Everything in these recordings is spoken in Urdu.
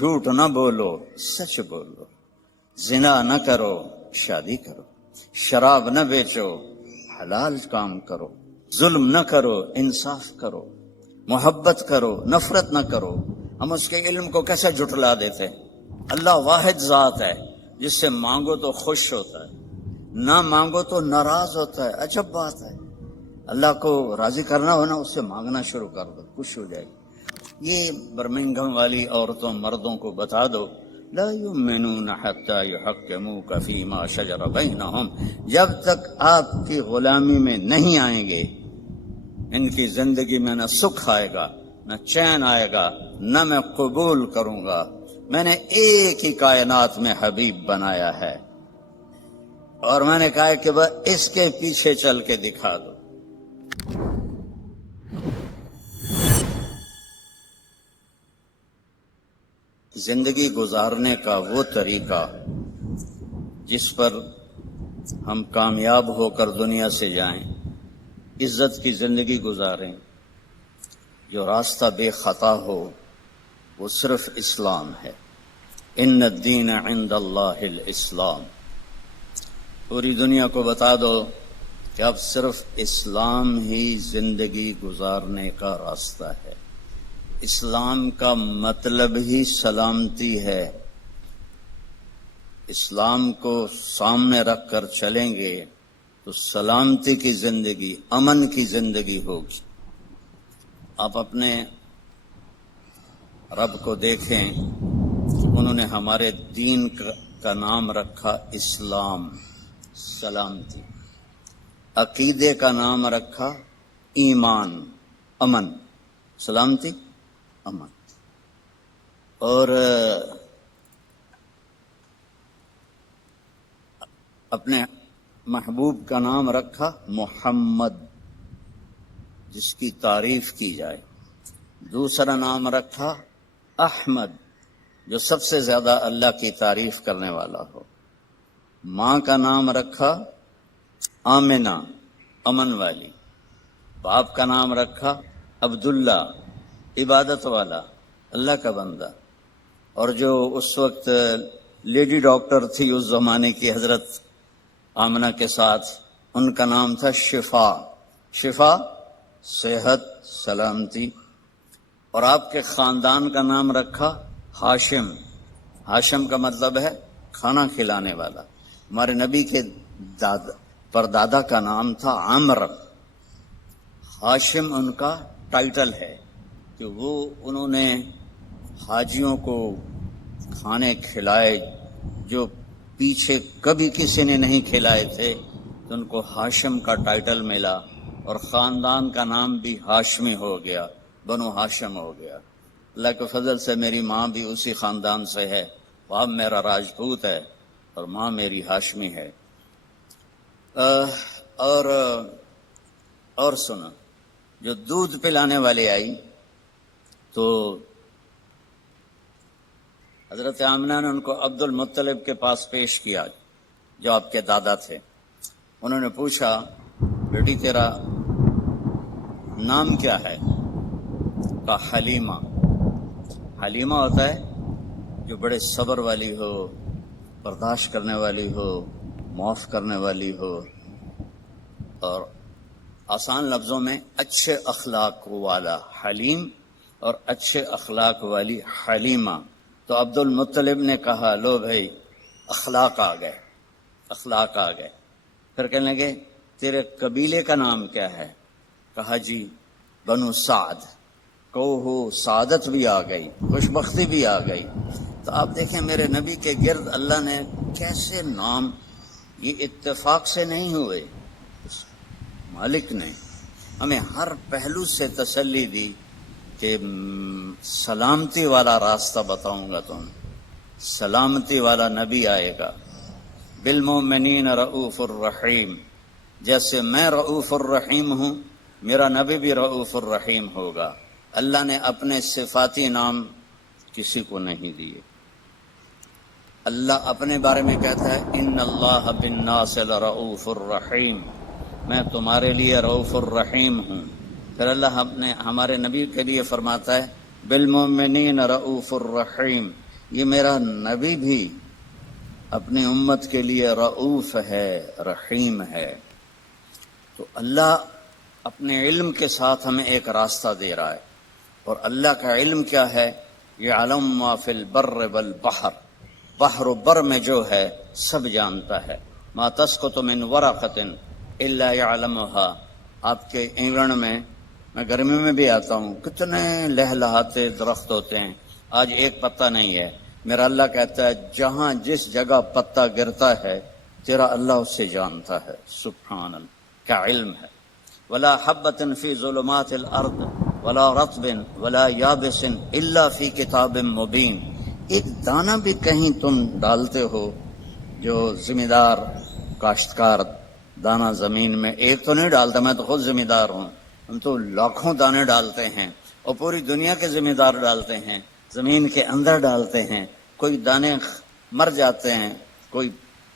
جھوٹ نہ بولو سچ بولو، زنا نہ کرو شادی کرو، شراب نہ بیچو حلال کام کرو، ظلم نہ کرو انصاف کرو، محبت کرو نفرت نہ کرو۔ ہم اس کے علم کو کیسے جھٹلا دیتے ہیں؟ اللہ واحد ذات ہے جس سے مانگو تو خوش ہوتا ہے، نہ مانگو تو ناراض ہوتا ہے۔ عجب بات ہے، اللہ کو راضی کرنا ہو نا، اس سے مانگنا شروع کر دو، خوش ہو جائے گی۔ یہ برمنگھم والی عورتوں مردوں کو بتا دو، لا یؤمنون حتی یحکموک فیما شجر بینہم، جب تک آپ کی غلامی میں نہیں آئیں گے ان کی زندگی میں نہ سکھ آئے گا نہ چین آئے گا، نہ میں قبول کروں گا۔ میں نے ایک ہی کائنات میں حبیب بنایا ہے، اور میں نے کہا کہ بس اس کے پیچھے چل کے دکھا دو۔ زندگی گزارنے کا وہ طریقہ جس پر ہم کامیاب ہو کر دنیا سے جائیں، عزت کی زندگی گزاریں، جو راستہ بے خطا ہو، وہ صرف اسلام ہے۔ ان الدین عند اللہ الاسلام۔ پوری دنیا کو بتا دو کہ اب صرف اسلام ہی زندگی گزارنے کا راستہ ہے۔ اسلام کا مطلب ہی سلامتی ہے۔ اسلام کو سامنے رکھ کر چلیں گے تو سلامتی کی زندگی، امن کی زندگی ہوگی۔ آپ اپنے رب کو دیکھیں، انہوں نے ہمارے دین کا نام رکھا اسلام، سلامتی۔ عقیدے کا نام رکھا ایمان، امن، سلامتی، امن۔ اور اپنے محبوب کا نام رکھا محمد، جس کی تعریف کی جائے۔ دوسرا نام رکھا احمد، جو سب سے زیادہ اللہ کی تعریف کرنے والا ہو۔ ماں کا نام رکھا آمنہ، امن والی۔ باپ کا نام رکھا عبداللہ، عبادت والا، اللہ کا بندہ۔ اور جو اس وقت لیڈی ڈاکٹر تھی اس زمانے کی حضرت آمنہ کے ساتھ، ان کا نام تھا شفا، شفا صحت، سلامتی۔ اور آپ کے خاندان کا نام رکھا ہاشم، ہاشم کا مطلب ہے کھانا کھلانے والا۔ ہمارے نبی کے پردادا کا نام تھا عمرو۔ ہاشم ان کا ٹائٹل ہے کہ انہوں نے حاجیوں کو کھانے کھلائے جو پیچھے کبھی کسی نے نہیں کھلائے تھے، تو ان کو ہاشم کا ٹائٹل ملا، اور خاندان کا نام بھی ہاشمی ہو گیا، بنو ہاشم ہو گیا۔ اللہ کے فضل سے میری ماں بھی اسی خاندان سے ہے، باپ میرا راجپوت ہے اور ماں میری ہاشمی ہے۔ اور سنو، جو دودھ پلانے والی آئی تو حضرت آمنہ نے ان کو عبد المطلب کے پاس پیش کیا، جو آپ کے دادا تھے۔ انہوں نے پوچھا، بیٹی تیرا نام کیا ہے؟ کہا حلیمہ۔ حلیمہ ہوتا ہے جو بڑے صبر والی ہو، برداشت کرنے والی ہو، معاف کرنے والی ہو، اور آسان لفظوں میں اچھے اخلاق والا حلیم، اور اچھے اخلاق والی حلیمہ۔ تو عبد المطلب نے کہا، لو بھائی اخلاق آ گئے، اخلاق آ گئے۔ پھر کہنے لگے، تیرے قبیلے کا نام کیا ہے؟ کہا جی بنو سعد۔ ہو سعادت بھی آ گئی، خوشبختی بھی آ گئی۔ تو آپ دیکھیں میرے نبی کے گرد اللہ نے کیسے نام، یہ اتفاق سے نہیں ہوئے، مالک نے ہمیں ہر پہلو سے تسلی دی کہ سلامتی والا راستہ بتاؤں گا، تم سلامتی والا نبی آئے گا۔ بالمؤمنین رؤوف الرحیم، جیسے میں رؤوف الرحیم ہوں، میرا نبی بھی رؤوف الرحیم ہوگا۔ اللہ نے اپنے صفاتی نام کسی کو نہیں دیے۔ اللہ اپنے بارے میں کہتا ہے، ان اللہ بالناس لرؤوف الرحیم، میں تمہارے لیے رؤوف الرحیم ہوں۔ پھر اللہ ہمارے نبی کے لیے فرماتا ہے، بالمؤمنین رؤوف الرحیم، یہ میرا نبی بھی اپنی امت کے لیے رؤوف ہے، رحیم ہے۔ تو اللہ اپنے علم کے ساتھ ہمیں ایک راستہ دے رہا ہے، اور اللہ کا علم کیا ہے؟ یعلم ما فی البر والبحر، بحر و بر میں جو ہے سب جانتا ہے۔ ما تسقط من ورقۃ الا یعلمها۔ آپ کے انگلینڈ میں گرمی میں بھی آتا ہوں، کتنے لہلہاتے درخت ہوتے ہیں، آج ایک پتا نہیں ہے۔ میرا اللہ کہتا ہے جہاں جس جگہ پتا گرتا ہے تیرا اللہ اس سے جانتا ہے۔ سبحان اللہ، کیا علم ہے۔ ولا حبۃ فی ظلمات الارض ولا رطب ولا یابس الا فی کتاب مبین۔ ایک دانہ بھی کہیں تم ڈالتے ہو، جو ذمہ دار کاشتکار دانہ زمین میں ایک تو نہیں ڈالتا، میں تو خود ذمہ دار ہوں، ہم تو لاکھوں دانے ڈالتے ہیں، اور پوری دنیا کے ذمہ دار ڈالتے ہیں، زمین کے اندر ڈالتے ہیں، کوئی دانے مر جاتے ہیں، کوئی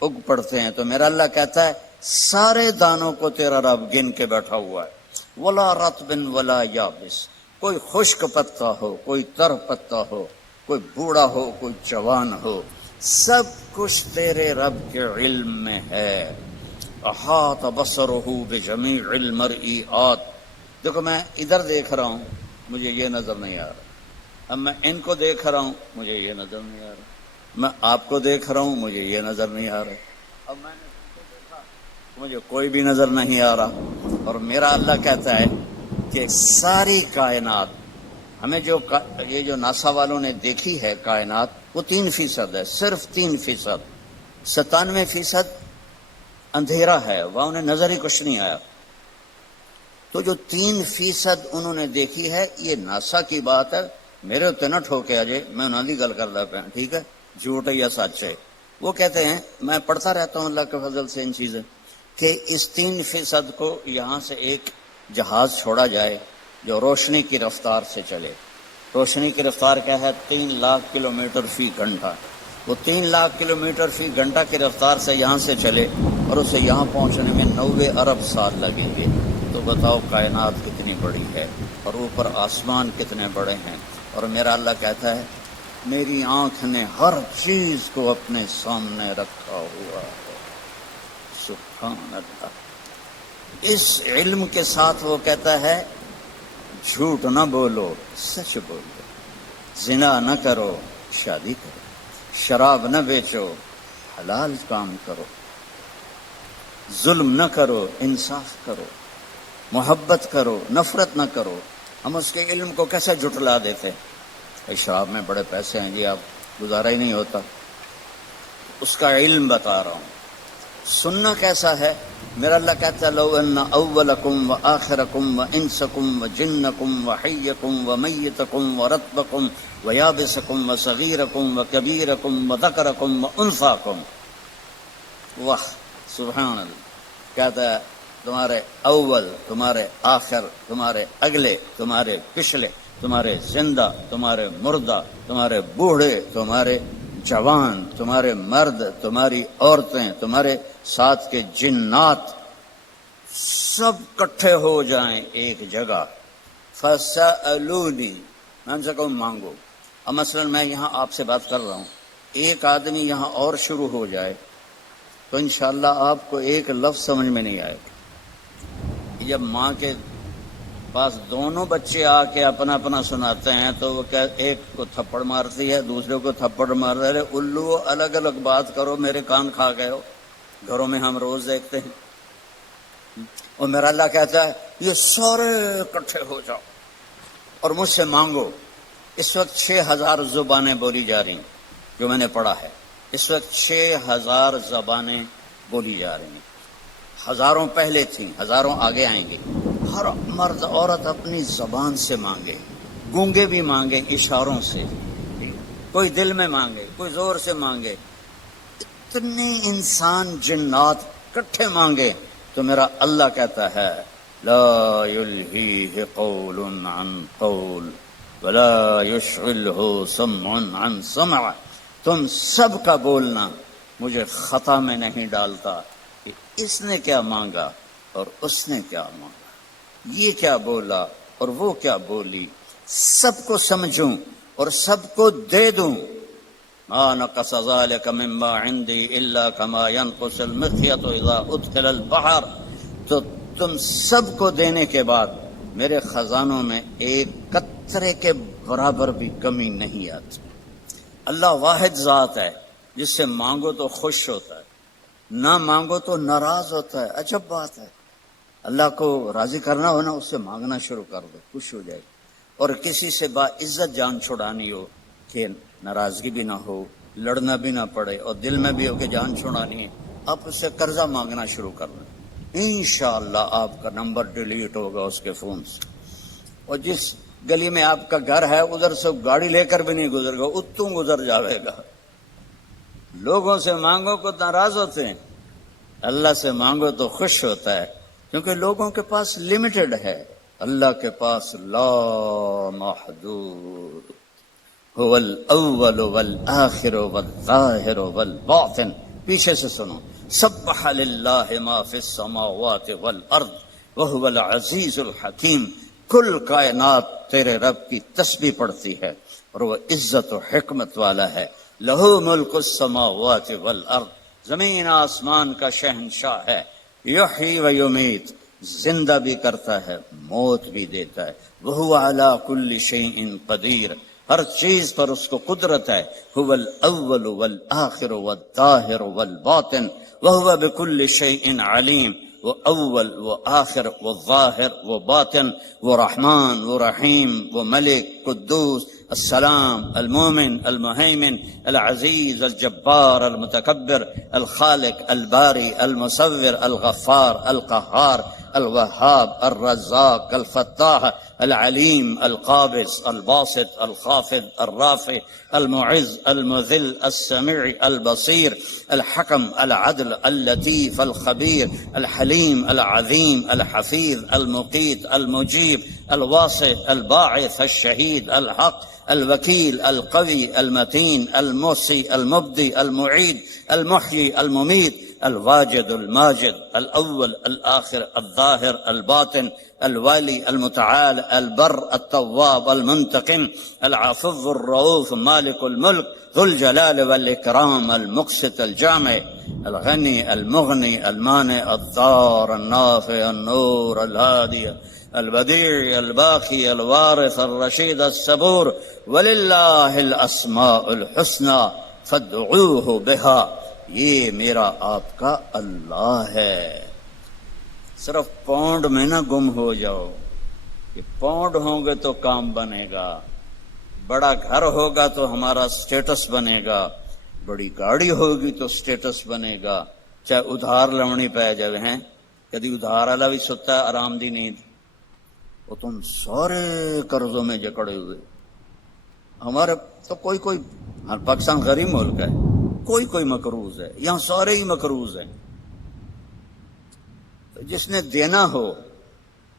اگ پڑتے ہیں۔ تو میرا اللہ کہتا ہے سارے دانوں کو تیرا رب گن کے بیٹھا ہوا ہے۔ ولا رطب ولا یابس، کوئی خشک پتا ہو، کوئی تر پتا ہو، کوئی بوڑھا ہو، کوئی جوان ہو، سب کچھ تیرے رب کے علم میں ہے۔ احاط بصرہ بجمیع المرئیات۔ دیکھو میں ادھر دیکھ رہا ہوں، مجھے یہ نظر نہیں آ رہا، اب میں ان کو دیکھ رہا ہوں، مجھے یہ نظر نہیں آ رہا، میں آپ کو دیکھ رہا ہوں، مجھے یہ نظر نہیں آ رہا، اب میں نے تم کو دیکھا، مجھے کوئی بھی نظر نہیں آ رہا۔ اور میرا اللہ کہتا ہے کہ ساری کائنات ہمیں یہ جو ناسا والوں نے دیکھی ہے کائنات، وہ 3% ہے، صرف 3%، 97% اندھیرا ہے، وہاں انہیں نظر ہی کچھ نہیں آیا۔ تو جو 3% انہوں نے دیکھی ہے، یہ ناسا کی بات ہے، میرے اتنے نہ ٹھوکے اجے، میں انہوں کی گل کرتا پیا، ٹھیک ہے، جھوٹ ہے یا سچ ہے۔ وہ کہتے ہیں، میں پڑھتا رہتا ہوں اللہ کے فضل سے ان چیزیں، کہ اس 3% کو یہاں سے ایک جہاز چھوڑا جائے جو روشنی کی رفتار سے چلے۔ روشنی کی رفتار کیا ہے؟ 3 لاکھ کلومیٹر فی گھنٹہ۔ وہ 3 لاکھ کلومیٹر فی گھنٹہ کی رفتار سے یہاں سے چلے، اور اسے یہاں پہنچنے میں 90 ارب سال لگیں گے۔ تو بتاؤ کائنات کتنی بڑی ہے، اور اوپر آسمان کتنے بڑے ہیں۔ اور میرا اللہ کہتا ہے میری آنکھ نے ہر چیز کو اپنے سامنے رکھا ہوا ہے۔ سبحان اللہ۔ اس علم کے ساتھ وہ کہتا ہے جھوٹ نہ بولو، سچ بولو، زنا نہ کرو، شادی کرو، شراب نہ بیچو، حلال کام کرو، ظلم نہ کرو، انصاف کرو، محبت کرو، نفرت نہ کرو۔ ہم اس کے علم کو کیسے جھٹلا دیتے؟ شراب میں بڑے پیسے ہیں جی، آپ گزارا ہی نہیں ہوتا۔ اس کا علم بتا رہا ہوں۔ سننا کیسا ہے؟ میرا اللہ کہتا ہے لو ان اولکم و آخرکم و انسکم و جنکم و حیکم و میتکم و رطبکم و یابسکم و صغیرکم و کبیرکم و ذکرکم و انثاکم۔ واہ سبحان اللہ۔ کہتا ہے تمہارے اول، تمہارے آخر، تمہارے اگلے، تمہارے پچھلے، تمہارے زندہ، تمہارے مردہ، تمہارے بوڑھے، تمہارے جوان، تمہارے مرد، تمہاری عورتیں، تمہارے ساتھ کے جنات، سب کٹھے ہو جائیں ایک جگہ۔ فَسَأَلُونِي، میں ان سے کہوں مانگو۔ اب مثلا میں یہاں آپ سے بات کر رہا ہوں، ایک آدمی یہاں اور شروع ہو جائے تو انشاءاللہ آپ کو ایک لفظ سمجھ میں نہیں آئے گا۔ جب ماں کے پاس دونوں بچے آ کے اپنا اپنا سناتے ہیں تو وہ کیا ایک کو تھپڑ مارتی ہے، دوسرے کو تھپڑ مار رہے، الو الگ الگ بات کرو، میرے کان کھا گئے ہو۔ گھروں میں ہم روز دیکھتے ہیں۔ اور میرا اللہ کہتا ہے یہ سارے اکٹھے ہو جاؤ اور مجھ سے مانگو۔ اس وقت 6000 زبانیں بولی جا رہی ہیں، جو میں نے پڑھا ہے، اس وقت 6000 زبانیں بولی جا رہی ہیں۔ ہزاروں پہلے تھیں، ہزاروں آگے آئیں گے۔ ہر مرد عورت اپنی زبان سے مانگے، گونگے بھی مانگے اشاروں سے، کوئی دل میں مانگے، کوئی زور سے مانگے، اتنے انسان جنات کٹھے مانگے تو میرا اللہ کہتا ہے لا یلہیہ قول عن قول ولا یشغلہ سمع عن سمع۔ تم سب کا بولنا مجھے خطا میں نہیں ڈالتا کہ اس نے کیا مانگا اور اس نے کیا مانگا، یہ کیا بولا اور وہ کیا بولی، سب کو سمجھوں اور سب کو دے دوں۔ ما نقص ذلك مما عندي الا كما ينقص المخيط اذا ادخل البحر. تو تم سب کو دینے کے بعد میرے خزانوں میں ایک قطرے کے برابر بھی کمی نہیں آتی. اللہ واحد ذات ہے جس سے مانگو تو خوش ہوتا ہے، نہ مانگو تو ناراض ہوتا ہے. عجب بات ہے. اللہ کو راضی کرنا ہو نا، اس سے مانگنا شروع کر دو، خوش ہو جائے. اور کسی سے با عزت جان چھڑانی ہو کہ ناراضگی بھی نہ ہو، لڑنا بھی نہ پڑے، اور دل میں بھی ہو کہ جان چھڑانی ہے، آپ اس سے قرضہ مانگنا شروع کر دیں. انشاءاللہ آپ کا نمبر ڈیلیٹ ہوگا اس کے فون سے. اور جس گلی میں آپ کا گھر ہے ادھر سے گاڑی لے کر بھی نہیں گزر گا، اتوں گزر جاوے گا. لوگوں سے مانگو کو ناراض ہوتے ہیں، اللہ سے مانگو تو خوش ہوتا ہے، کیونکہ لوگوں کے پاس لمیٹڈ ہے، اللہ کے پاس لا محدود. هو الاول والآخر والظاہر والباطن. پیچھے سے سنو. سبح للہ ما فی السماوات والارض وهو العزیز الحکیم. کل کائنات تیرے رب کی تسبیح پڑھتی ہے اور وہ عزت و حکمت والا ہے. لہو ملک السماوات والارض. زمین آسمان کا شہنشاہ ہے. یحیی و یمیت. زندہ بھی کرتا ہے، موت بھی دیتا ہے. وہو علی کل شیء قدیر. ہر چیز پر اس کو قدرت ہے. هو الاول والآخر والظاہر والباطن وهو بكل شيء علیم. وہ اول، وہ آخر، وہ ظاہر، وہ باطن، وہ رحمان، وہ رحیم، وہ ملک، قدوس، السلام، المومن، المہیمن، العزیز، الجبار، المتکبر، الخالق، الباری، المصور، الغفار، القہار، الوہاب، الرزاق، الفتاح، العلیم، القابض، الباسط، الخافض، الرافع، المعز، المذل، السمیع، البصیر، الحکم، العدل، اللطیف، الخبیر، الحلیم، العظیم، الحفیظ، المقیت، المجیب، الواسع، الباعث، الشہید، الحق، الوکیل، القوی، المتین، المحصی، المبدی، المعید، المحیی، الممیت، الواجد، الماجد، الاول، الآخر، الظاہر، الباطن، الوالی، المتعال، البر، التواب، المنتقم، العفو، الرؤوف، مالک الملک، ذو الجلال والاکرام، المقسط، الجامع، الغنی، المغنی، المانع، الضار، النافع، النور، الهادی، البدیع، الباقی، الوارث، الرشید، الصبور. وللہ الاسماء الحسنی فادعوہ بہا. یہ میرا آپ کا اللہ ہے. صرف پونڈ میں نہ گم ہو جاؤ. کہ پونڈ ہوں گے تو کام بنے گا، بڑا گھر ہوگا تو ہمارا سٹیٹس بنے گا، بڑی گاڑی ہوگی تو سٹیٹس بنے گا. چاہے ادھار لونی پہ جائے ہیں. کدی ادھار والا بھی ستا ہے آرام دی نیند. وہ تم سارے قرضوں میں جکڑے ہوئے. ہمارے تو کوئی پاکستان غریب ملک ہے، کوئی مقروض ہے. یہاں سارے ہی مقروض ہیں. جس نے دینا ہو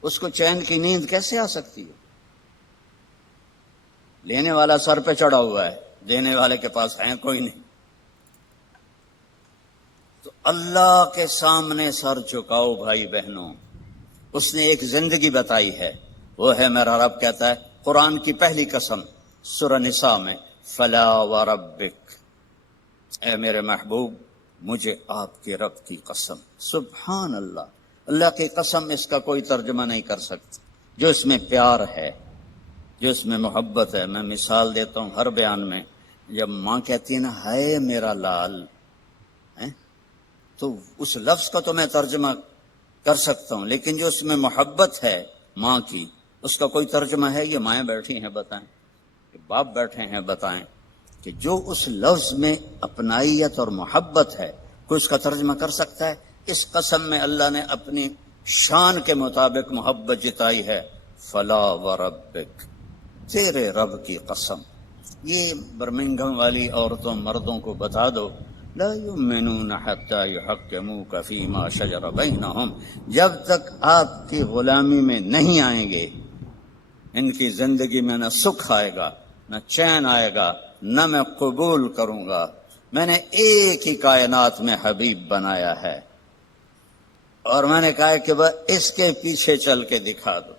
اس کو چین کی نیند کیسے آ سکتی ہے؟ لینے والا سر پہ چڑھا ہوا ہے، دینے والے کے پاس ہے کوئی نہیں. تو اللہ کے سامنے سر جھکاؤ بھائی بہنوں. اس نے ایک زندگی بتائی ہے، وہ ہے میرا رب. کہتا ہے قرآن کی پہلی قسم سورہ نساء میں، فلا وربک، اے میرے محبوب مجھے آپ کے رب کی قسم. سبحان اللہ. اللہ کی قسم اس کا کوئی ترجمہ نہیں کر سکتا. جو اس میں پیار ہے، جو اس میں محبت ہے. میں مثال دیتا ہوں ہر بیان میں. جب ماں کہتی ہے نا ہائے میرا لال، تو اس لفظ کا تو میں ترجمہ کر سکتا ہوں، لیکن جو اس میں محبت ہے ماں کی، اس کا کوئی ترجمہ ہے؟ یہ مائیں بیٹھی ہیں بتائیں، کہ باپ بیٹھے ہیں بتائیں، کہ جو اس لفظ میں اپنائیت اور محبت ہے کوئی اس کا ترجمہ کر سکتا ہے؟ اس قسم میں اللہ نے اپنی شان کے مطابق محبت جتائی ہے. فلا وربک، تیرے رب کی قسم. یہ برمنگھم والی عورتوں مردوں کو بتا دو، لا یؤمنون حتی یحکموک فیما شجر بینہم. جب تک آپ کی غلامی میں نہیں آئیں گے ان کی زندگی میں نہ سکھ آئے گا، نہ چین آئے گا، نہ میں قبول کروں گا. میں نے ایک ہی کائنات میں حبیب بنایا ہے، اور میں نے کہا کہ وہ اس کے پیچھے چل کے دکھا دو.